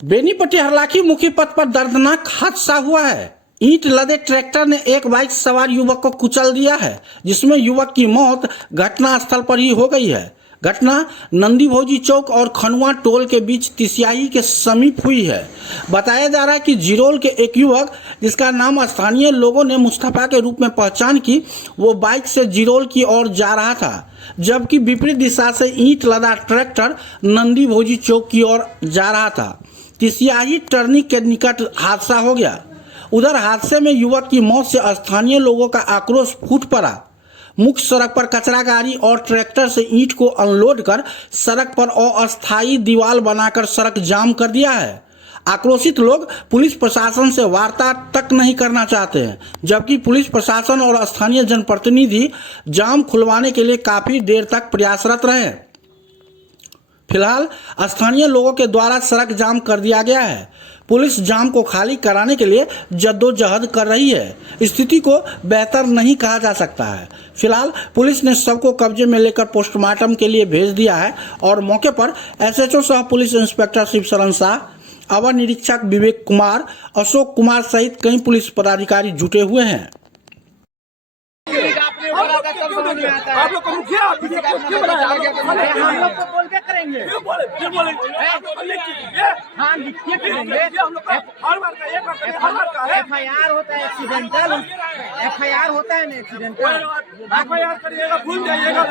बेनीपट्टी हरलाखी मुखी पथ पर दर्दनाक हादसा हुआ है। ईंट लदे ट्रैक्टर ने एक बाइक सवार युवक को कुचल दिया है, जिसमें युवक की मौत घटनास्थल पर ही हो गई है। घटना नंदी भौजी चौक और खनुआ टोल के बीच तिसियाही के समीप हुई है। बताया जा रहा है कि जिरोल के एक युवक, जिसका नाम स्थानीय लोगों ने मुस्तफा के रूप में पहचान की, वो बाइक से जिरोल की ओर जा रहा था, जबकि विपरीत दिशा से ईंट लदा ट्रैक्टर नंदी भौजी चौक की ओर जा रहा था। तिसियाही टर्निंग के निकट हादसा हो गया। उधर हादसे में युवक की मौत से स्थानीय लोगों का आक्रोश फूट पड़ा। मुख्य सड़क पर कचरा गाड़ी और ट्रैक्टर से ईंट को अनलोड कर सड़क पर अस्थायी दीवार बनाकर सड़क जाम कर दिया है। आक्रोशित लोग पुलिस प्रशासन से वार्ता तक नहीं करना चाहते हैं, जबकि पुलिस प्रशासन और स्थानीय जनप्रतिनिधि जाम खुलवाने के लिए काफी देर तक प्रयासरत रहे। फिलहाल स्थानीय लोगों के द्वारा सड़क जाम कर दिया गया है। पुलिस जाम को खाली कराने के लिए जद्दोजहद कर रही है। स्थिति को बेहतर नहीं कहा जा सकता है। फिलहाल पुलिस ने शव को कब्जे में लेकर पोस्टमार्टम के लिए भेज दिया है और मौके पर एसएचओ सह पुलिस इंस्पेक्टर शिव शरण शाह, अवर निरीक्षक विवेक कुमार, अशोक कुमार सहित कई पुलिस पदाधिकारी जुटे हुए हैं। आप लोग को मुखिया क्यों बनाया? हम लोग को बोल के करेंगे। क्यों बोलेंगे? हाँ, लिख के करेंगे। हम लोग हर बार का FIR होता है एक्सीडेंटल, FIR होता है ना एक्सीडेंटल। FIR करिएगा, भूल जाइएगा।